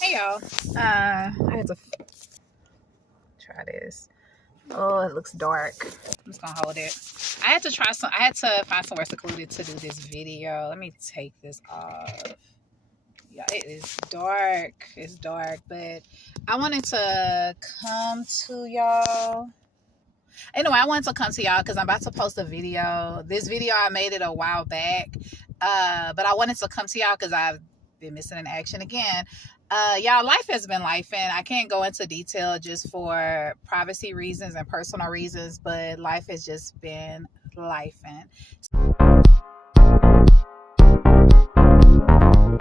Hey y'all. I had to try this. Oh, it looks dark. I'm just gonna hold it. I had to try some. I had to find somewhere secluded to do this video. Let me take this off. Yeah, it is dark. It's dark, but I wanted to come to y'all. Anyway, I wanted to come to y'all because I'm about to post a video. This video I made it a while back, but I wanted to come to y'all because I've been missing in action again. Y'all, life has been life, and I can't go into detail just for privacy reasons and personal reasons, but life has just been life. And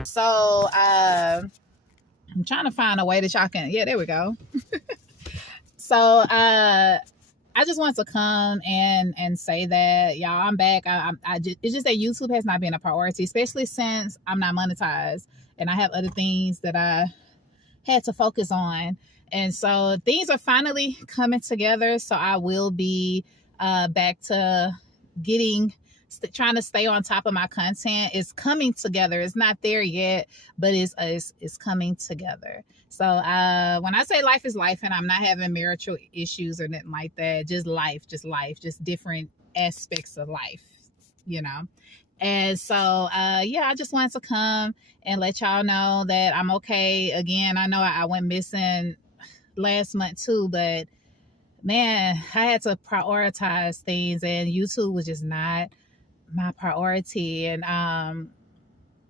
so I'm trying to find a way that y'all can, yeah, there we go. So I just want to come and say that y'all, I'm back. I just, it's just that YouTube has not been a priority, especially since I'm not monetized and I have other things that I had to focus on. And so things are finally coming together. So I will be back to trying to stay on top of my content. It's coming together. It's not there yet, but it's coming together. So when I say life is life, and I'm not having marital issues or nothing like that, just life, just different aspects of life, you know. And so yeah, I just wanted to come and let y'all know that I'm okay. Again, I know I went missing last month too, but man, I had to prioritize things, and YouTube was just not my priority. And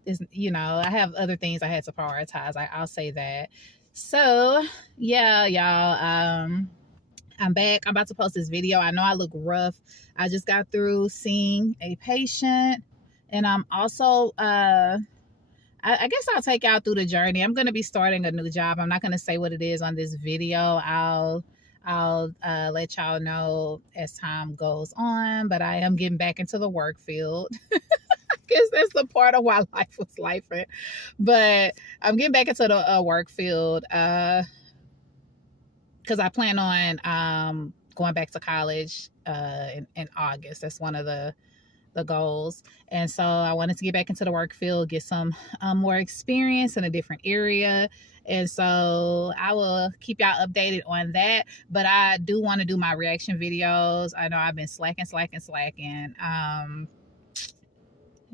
is, you know, I have other things I had to prioritize. I'll say that. So yeah, y'all, I'm back. I'm about to post this video. I know I look rough. I just got through seeing a patient, and I'm also I guess I'll take y'all through the journey. I'm going to be starting a new job. I'm not going to say what it is on this video. I'll let y'all know as time goes on, but I am getting back into the work field. Because that's the part of why life was life. But I'm getting back into the work field because I plan on going back to college in August. That's one of the goals. And so I wanted to get back into the work field, get some more experience in a different area. And so I will keep y'all updated on that. But I do want to do my reaction videos. I know I've been slacking.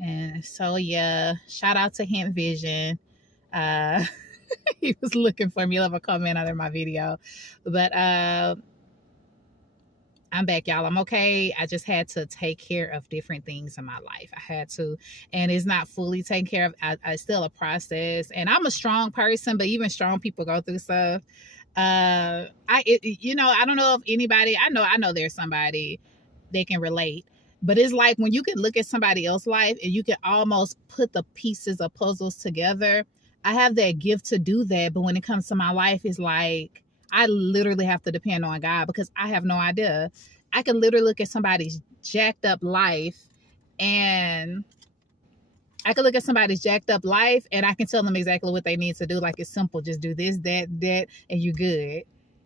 And so yeah, shout out to Hint Vision. He was looking for me. Leave a comment under my video. But I'm back, y'all. I'm okay. I just had to take care of different things in my life. I had to, and it's not fully taken care of. It's still a process, and I'm a strong person, but even strong people go through stuff. You know, I don't know if anybody, I know there's somebody they can relate, but it's like when you can look at somebody else's life and you can almost put the pieces of puzzles together. I have that gift to do that, but when it comes to my life, it's like I literally have to depend on God because I have no idea. I can literally look at somebody's jacked up life and I can look at somebody's jacked up life and I can tell them exactly what they need to do. Like, it's simple. Just do this, that, and you're good.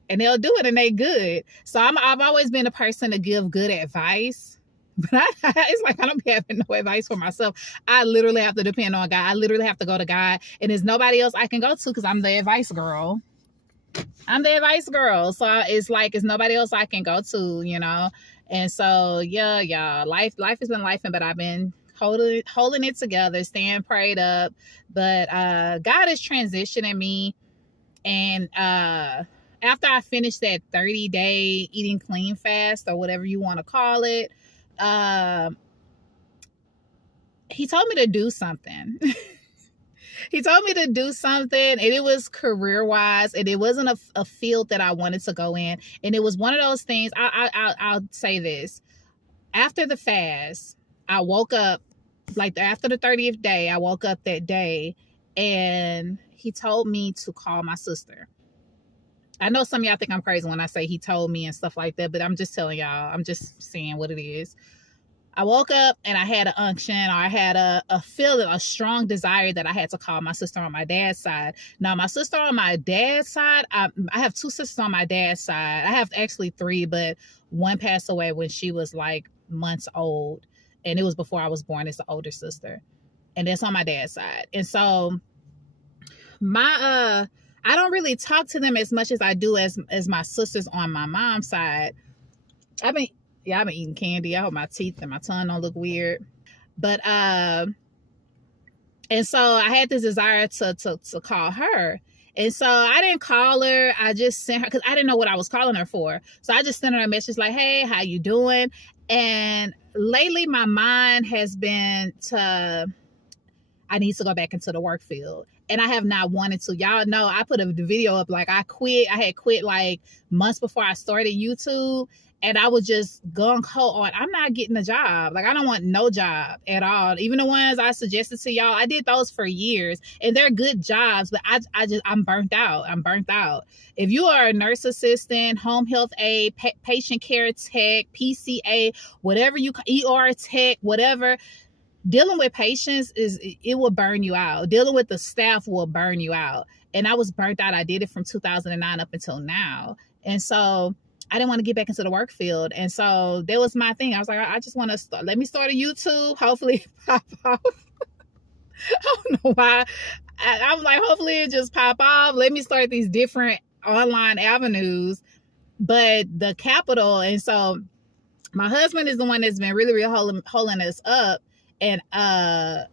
And they'll do it and they good. So I've always been a person to give good advice. But it's like I don't be having no advice for myself. I literally have to depend on God. I literally have to go to God. And there's nobody else I can go to because I'm the advice girl. So it's like it's nobody else I can go to, you know. And so yeah, y'all, life has been life, but I've been holding it together, staying prayed up. But God is transitioning me, and after I finished that 30-day eating clean fast or whatever you want to call it, he told me to do something. He told me to do something, and it was career-wise, and it wasn't a field that I wanted to go in. And it was one of those things, I'll say this. After the fast, I woke up, like after the 30th day, I woke up that day, and he told me to call my sister. I know some of y'all think I'm crazy when I say he told me and stuff like that, but I'm just telling y'all, I'm just saying what it is. I woke up and I had an unction, or I had a feeling, a strong desire that I had to call my sister on my dad's side. Now, my sister on my dad's side, I have two sisters on my dad's side. I have actually three, but one passed away when she was like months old. And it was before I was born. It's the older sister. And that's on my dad's side. And so I don't really talk to them as much as I do as my sisters on my mom's side. I've been eating candy. I hope my teeth and my tongue don't look weird. But and so I had this desire to call her. And so I didn't call her. I just sent her, because I didn't know what I was calling her for. So I just sent her a message like, hey, how you doing? And lately my mind has been to, I need to go back into the work field. And I have not wanted to. Y'all know I put a video up, like I had quit like months before I started YouTube. And I was just gung-ho on, I'm not getting a job. Like, I don't want no job at all. Even the ones I suggested to y'all, I did those for years. And they're good jobs, but I'm burnt out. I'm burnt out. If you are a nurse assistant, home health aide, patient care tech, PCA, whatever ER tech, whatever, dealing with patients it will burn you out. Dealing with the staff will burn you out. And I was burnt out. I did it from 2009 up until now. And so I didn't want to get back into the work field. And so that was my thing. I was like, I just want to let me start a YouTube. Hopefully pop off. I don't know why. I was like, hopefully it just pop off. Let me start these different online avenues. But the capital, and so my husband is the one that's been really holding us up. And I've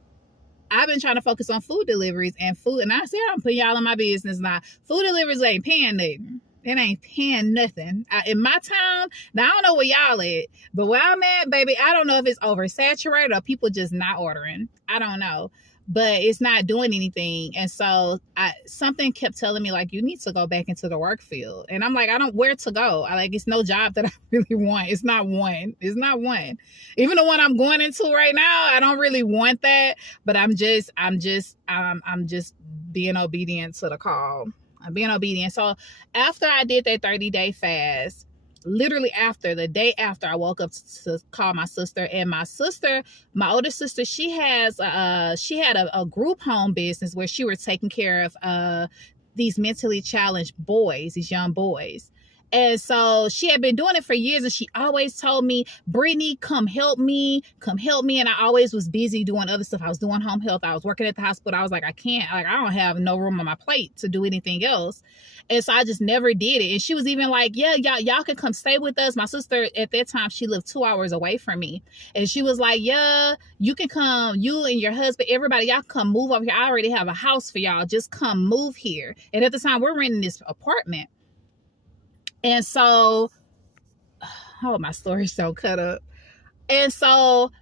been trying to focus on food deliveries and food. And I said, I'm putting y'all in my business now. Food deliveries ain't paying nothing. It ain't paying nothing. In my town, now I don't know where y'all at, but where I'm at, baby, I don't know if it's oversaturated or people just not ordering. I don't know, but it's not doing anything. And so something kept telling me, like, you need to go back into the work field. And I'm like, where to go? It's no job that I really want. It's not one. Even the one I'm going into right now, I don't really want that, but I'm just being obedient to the call. I'm being obedient. So after I did that 30-day fast, literally the day after, I woke up to call my sister. And my older sister, she had a group home business where she was taking care of these mentally challenged boys, these young boys. And so she had been doing it for years, and she always told me, Brittany, come help me. And I always was busy doing other stuff. I was doing home health. I was working at the hospital. I was like, I can't, I don't have no room on my plate to do anything else. And so I just never did it. And she was even like, yeah, y'all can come stay with us. My sister at that time, she lived 2 hours away from me. And she was like, yeah, you can come, you and your husband, everybody, y'all come move over here. I already have a house for y'all. Just come move here. And at the time, we're renting this apartment. And so, my story's so cut up. And so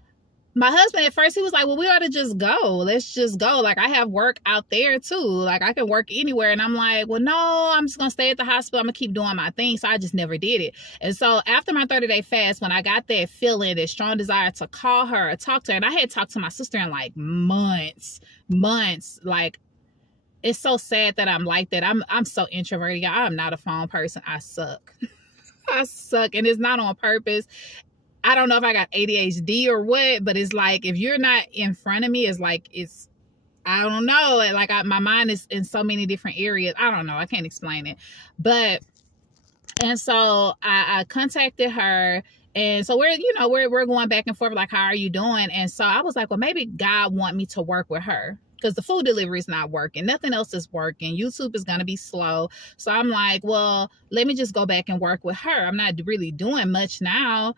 my husband at first, he was like, well, we ought to just go. Let's just go. Like, I have work out there too. Like, I can work anywhere. And I'm like, well, no, I'm just going to stay at the hospital. I'm going to keep doing my thing. So I just never did it. And so after my 30-day fast, when I got that feeling, that strong desire to call her or talk to her, and I had talked to my sister in like months, like, it's so sad that I'm like that. I'm so introverted. I'm not a phone person. I suck. I suck. And it's not on purpose. I don't know if I got ADHD or what, but it's like, if you're not in front of me, I don't know. Like, my mind is in so many different areas. I don't know. I can't explain it. And so I contacted her. And so we're going back and forth, like, how are you doing? And so I was like, well, maybe God want me to work with her, because the food delivery is not working. Nothing else is working. YouTube is going to be slow. So I'm like, well, let me just go back and work with her. I'm not really doing much now.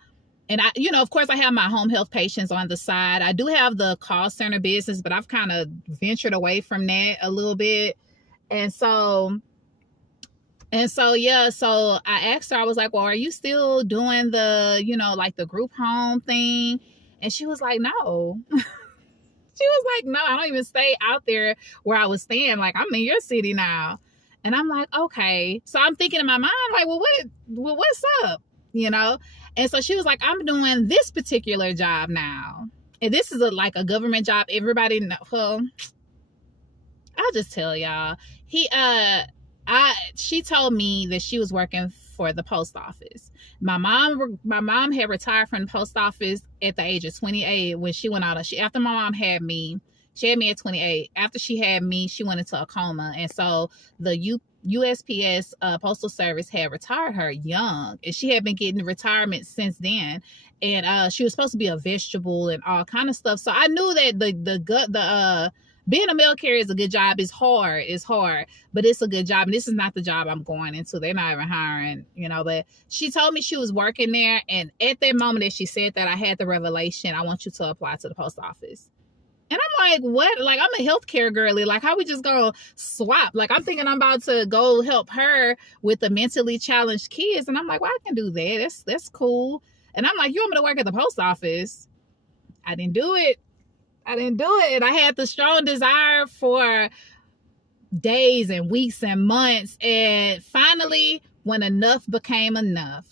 And of course I have my home health patients on the side. I do have the call center business, but I've kind of ventured away from that a little bit. And so I asked her, I was like, well, are you still doing the, like the group home thing? And she was like, no. She was like, no, I don't even stay out there where I was staying. Like, I'm in your city now. And I'm like, okay. So I'm thinking in my mind, like, well, what's up? And so she was like, I'm doing this particular job now. And this is like a government job. Everybody know. Well, I'll just tell y'all. She told me that she was working for the post office. My mom had retired from the post office at the age of 28 when she went out. After my mom had me, she had me at 28. After she had me, she went into a coma. And so the USPS Postal Service had retired her young, and she had been getting retirement since then. And she was supposed to be a vegetable and all kind of stuff. So I knew that Being a mail carrier is a good job. It's hard, but it's a good job. And this is not the job I'm going into. They're not even hiring, but she told me she was working there. And at that moment that she said that, I had the revelation, I want you to apply to the post office. And I'm like, what? Like, I'm a healthcare girly. Like, how we just gonna swap? Like, I'm thinking I'm about to go help her with the mentally challenged kids. And I'm like, well, I can do that. That's cool. And I'm like, you want me to work at the post office? I didn't do it. And I had the strong desire for days and weeks and months. And finally, when enough became enough,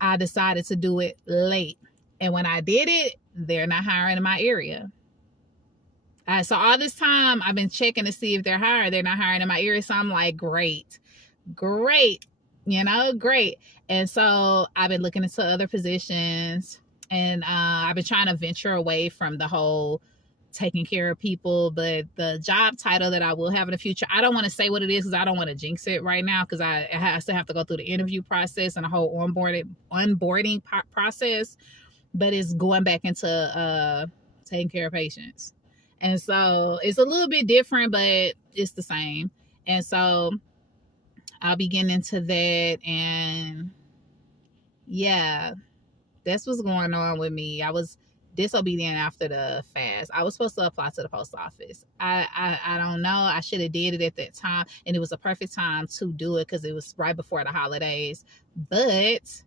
I decided to do it late. And when I did it, they're not hiring in my area. So all this time I've been checking to see if they're hiring. They're not hiring in my area. So I'm like, great. Great. And so I've been looking into other positions, and I've been trying to venture away from the whole taking care of people. But the job title that I will have in the future, I don't want to say what it is because I don't want to jinx it right now, because I still have to go through the interview process and the whole onboarding process. But it's going back into taking care of patients. And so it's a little bit different, but it's the same. And so I'll be getting into that. And yeah, that's what's going on with me. I was disobedient after the fast. I was supposed to apply to the post office. I don't know. I should have did it at that time. And it was a perfect time to do it because it was right before the holidays. But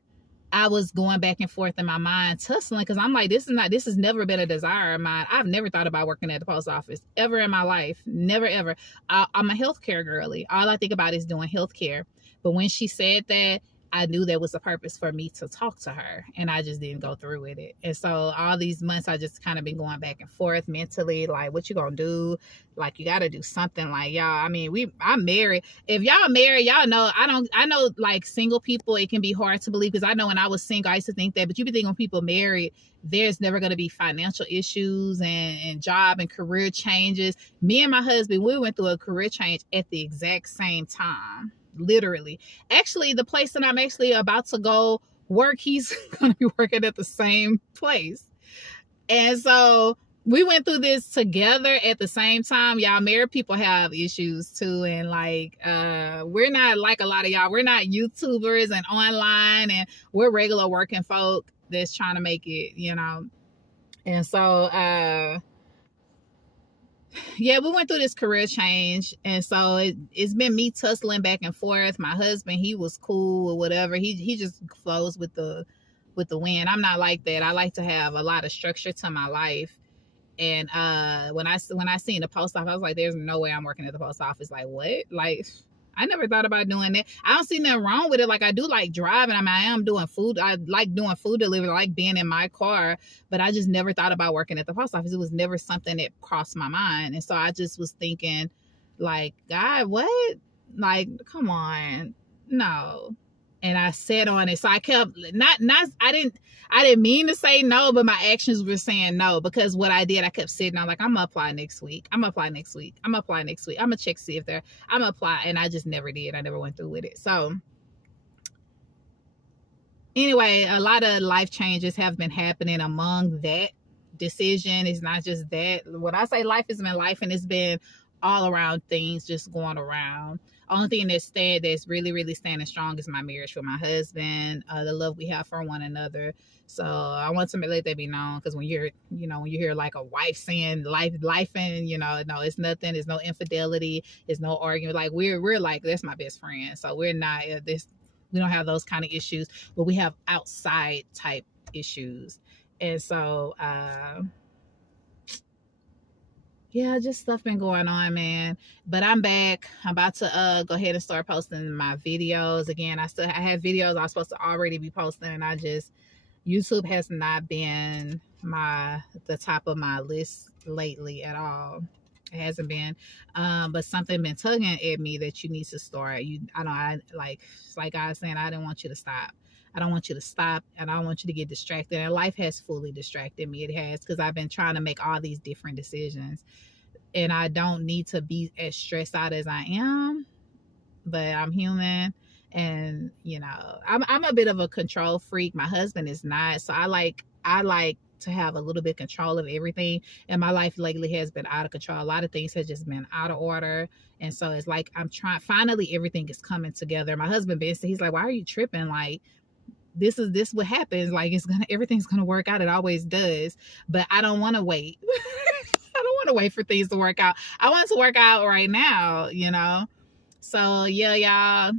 I was going back and forth in my mind, tussling, because I'm like, this has never been a desire of mine. I've never thought about working at the post office ever in my life. Never, ever. I'm a healthcare girly. All I think about is doing healthcare. But when she said that, I knew there was a purpose for me to talk to her, and I just didn't go through with it. And so all these months, I just kind of been going back and forth mentally, like, what you gonna do? Like, you got to do something. Like, y'all, I mean, I'm married. If y'all married, y'all know, I know like single people, it can be hard to believe, because I know when I was single, I used to think that, but you be thinking when people married, there's never going to be financial issues and job and career changes. Me and my husband, we went through a career change at the exact same time. Literally. Actually, the place that I'm actually about to go work, he's going to be working at the same place. And so we went through this together at the same time. Y'all, married people have issues too. And like, we're not like a lot of y'all. We're not YouTubers and online, and we're regular working folk that's trying to make it, And so, yeah, we went through this career change, and so it's been me tussling back and forth. My husband, he was cool or whatever. He just flows with the wind. I'm not like that. I like to have a lot of structure to my life. And when I seen the post office, I was like, there's no way I'm working at the post office. Like, what? Like, I never thought about doing that. I don't see nothing wrong with it. Like, I do like driving. I mean, I am doing food. I like doing food delivery. I like being in my car. But I just never thought about working at the post office. It was never something that crossed my mind. And so I just was thinking, like, God, what? Like, come on. No. And I sat on it. So I kept I didn't mean to say no, but my actions were saying no, because what I did, I kept sitting on, like, I'm gonna apply next week. I'm gonna check, see if I'm gonna apply. And I just never did. I never went through with it. So anyway, a lot of life changes have been happening among that decision. It's not just that. When I say life has been life, and it's been all around things just going around. Only thing that's really, really standing strong is my marriage with my husband, the love we have for one another. So I want to let that be known, because when you hear like a wife saying life and, no, it's nothing. There's no infidelity. There's no argument. Like, we're like, that's my best friend. So we're not we don't have those kind of issues, but we have outside type issues. And so, yeah, just stuff been going on, man. But I'm back. I'm about to go ahead and start posting my videos again. I have videos I was supposed to already be posting, and YouTube has not been the top of my list lately at all. It hasn't been. But something been tugging at me that you need to start. It's like I was saying, I didn't want you to stop. I don't want you to stop, and I don't want you to get distracted. And life has fully distracted me. It has, because I've been trying to make all these different decisions, and I don't need to be as stressed out as I am, but I'm human. And I'm a bit of a control freak. My husband is not. So I like to have a little bit control of everything. And my life lately has been out of control. A lot of things have just been out of order. And so it's like I'm trying, finally everything is coming together. My husband basically, he's like, why are you tripping? Like, this what happens. Like, everything's gonna work out. It always does. But I don't want to wait. I don't want to wait for things to work out. I want it to work out right now, you know? So yeah, y'all,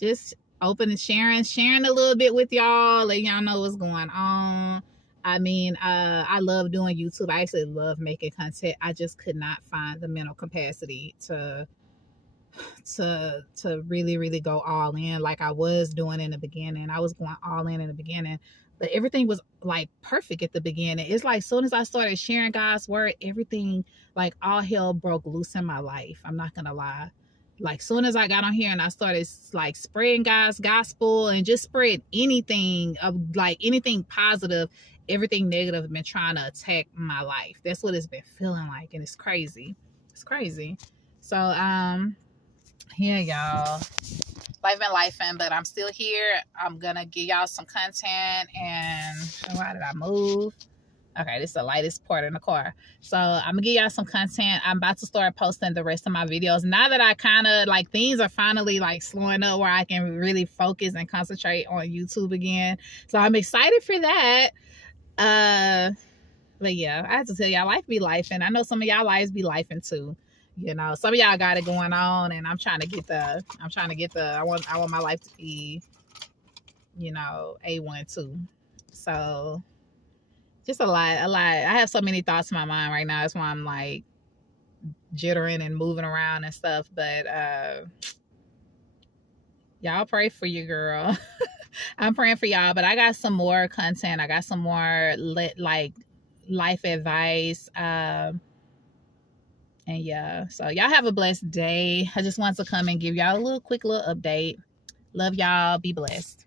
just open and sharing a little bit with y'all, letting y'all know what's going on. I mean, I love doing YouTube. I actually love making content. I just could not find the mental capacity to really go all in like I was doing in the beginning. I was going all in the beginning, but everything was like perfect at the beginning. It's like soon as I started sharing God's word, everything, like all hell broke loose in my life. I'm not gonna lie. Like soon as I got on here and I started like spreading God's gospel and just spread anything of like anything positive, everything negative has been trying to attack my life. That's what it's been feeling like, and it's crazy. It's crazy. So yeah, y'all, life and but I'm still here. I'm gonna give y'all some content. And why did I move? Okay, this is the lightest part in the car. So I'm gonna give y'all some content. I'm about to start posting the rest of my videos now that I kind of like things are finally like slowing up where I can really focus and concentrate on YouTube again. So I'm excited for that. But yeah, I have to tell y'all, life be life, and I know some of y'all lives be lifing too. You know, some of y'all got it going on, and I'm trying to get the I want my life to be, you know, A1 too. So just a lot. I have so many thoughts in my mind right now. That's why I'm like jittering and moving around and stuff. But y'all pray for your girl. I'm praying for y'all. But I got some more content. I got some more like life advice. And yeah, so y'all have a blessed day. I just want to come and give y'all a quick little update. Love y'all. Be blessed.